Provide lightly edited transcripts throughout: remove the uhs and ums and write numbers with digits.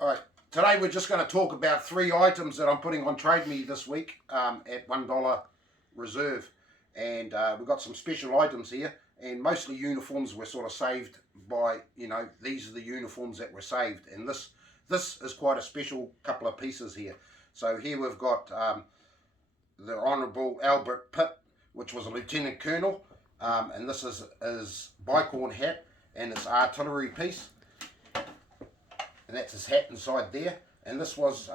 Alright, today we're just going to talk about 3 items that I'm putting on Trade Me this week at $1 reserve. And we've got some special items here, and mostly uniforms were sort of saved by, these are the uniforms that were saved. And this is quite a special couple of pieces here. So here we've got the Honourable Albert Pitt, which was a Lieutenant Colonel, and this is his bicorn hat and its artillery piece. And that's his hat inside there. And this was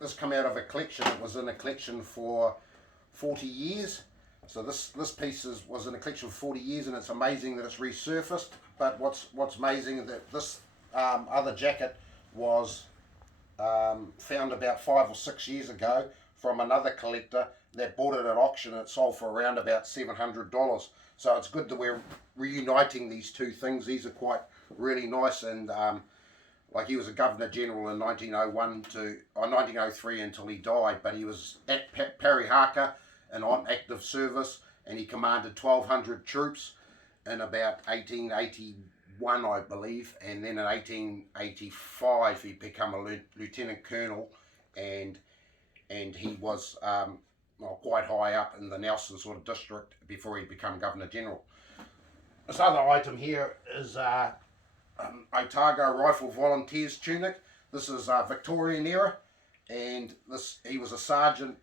this come out of a collection. It was in a collection for 40 years. So this piece was in a collection for 40 years, and it's amazing that it's resurfaced. But what's amazing is that this other jacket was found about 5 or 6 years ago from another collector that bought it at auction, and it sold for around about $700. So it's good that we're reuniting these two things. These are quite really nice, and like he was a Governor General in 1903 until he died, but he was at Parihaka and on active service, and he commanded 1,200 troops in about 1881, I believe, and then in 1885 he became a Lieutenant Colonel, and he was quite high up in the Nelson sort of district before he became Governor General. This other item here is Otago Rifle Volunteers tunic. This is Victorian era, and he was a sergeant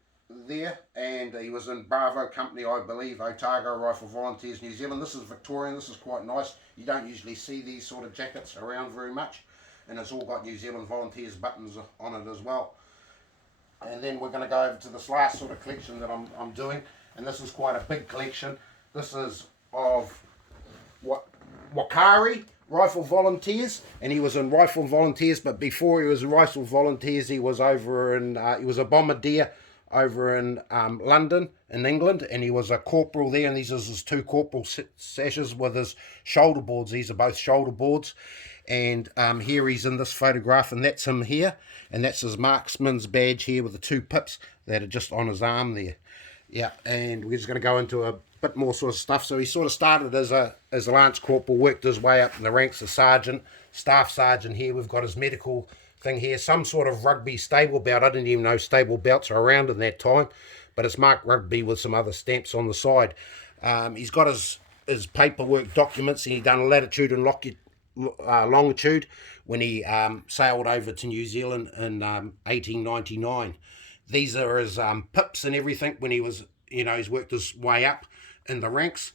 there, and he was in Bravo Company, I believe, Otago Rifle Volunteers, New Zealand. This is Victorian. This is quite nice. You don't usually see these sort of jackets around very much, and it's all got New Zealand Volunteers buttons on it as well. And then we're going to go over to this last sort of collection that I'm doing, and this is quite a big collection. This is of Willoughby Rifle Volunteers, and he was in Rifle Volunteers, but before he was in Rifle Volunteers, he was over in he was a bombardier over in London in England, and he was a corporal there, and these are his 2 corporal sashes with his shoulder boards. These are both shoulder boards, and here he's in this photograph, and that's him here, and that's his marksman's badge here with the 2 pips that are just on his arm there. Yeah, and we're just going to go into a bit more sort of stuff. So he sort of started as a lance corporal, worked his way up in the ranks of sergeant, staff sergeant. Here we've got his medical thing here, some sort of rugby stable belt. I didn't even know stable belts are around in that time, but it's marked rugby with some other stamps on the side. He's got his paperwork documents, and he done latitude and longitude when he sailed over to New Zealand in 1899. These are his pips and everything when he was, he's worked his way up in the ranks.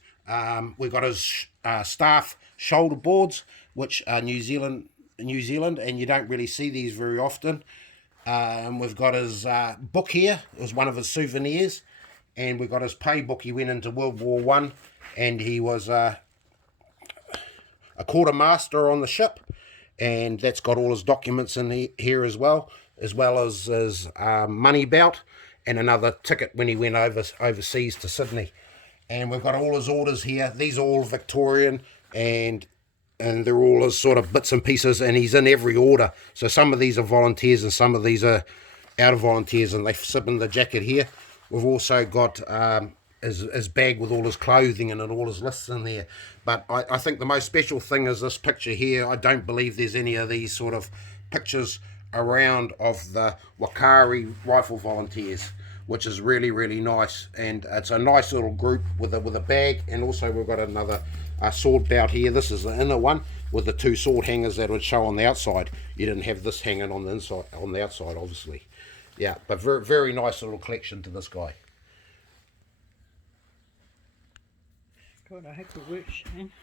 We've got his staff shoulder boards, which are New Zealand, and you don't really see these very often. We've got his book here. It was one of his souvenirs, and we've got his pay book. He went into World War I, and he was a quartermaster on the ship, and that's got all his documents in here as well as his money belt and another ticket when he went overseas to Sydney. And we've got all his orders here. These are all Victorian, and they're all his sort of bits and pieces, and he's in every order. So some of these are volunteers and some of these are out of volunteers, and they sit in the jacket here. We've also got his bag with all his clothing and all his lists in there. But I think the most special thing is this picture here. I don't believe there's any of these sort of pictures around of the Willoughby Rifle Volunteers, which is really, really nice. And it's a nice little group with a bag, and also we've got another sword belt here. This is the inner one with the 2 sword hangers that would show on the outside. You didn't have this hanging on the inside, on the outside, obviously. Yeah, but very, very nice little collection to this guy. God, I hope it works, Shane.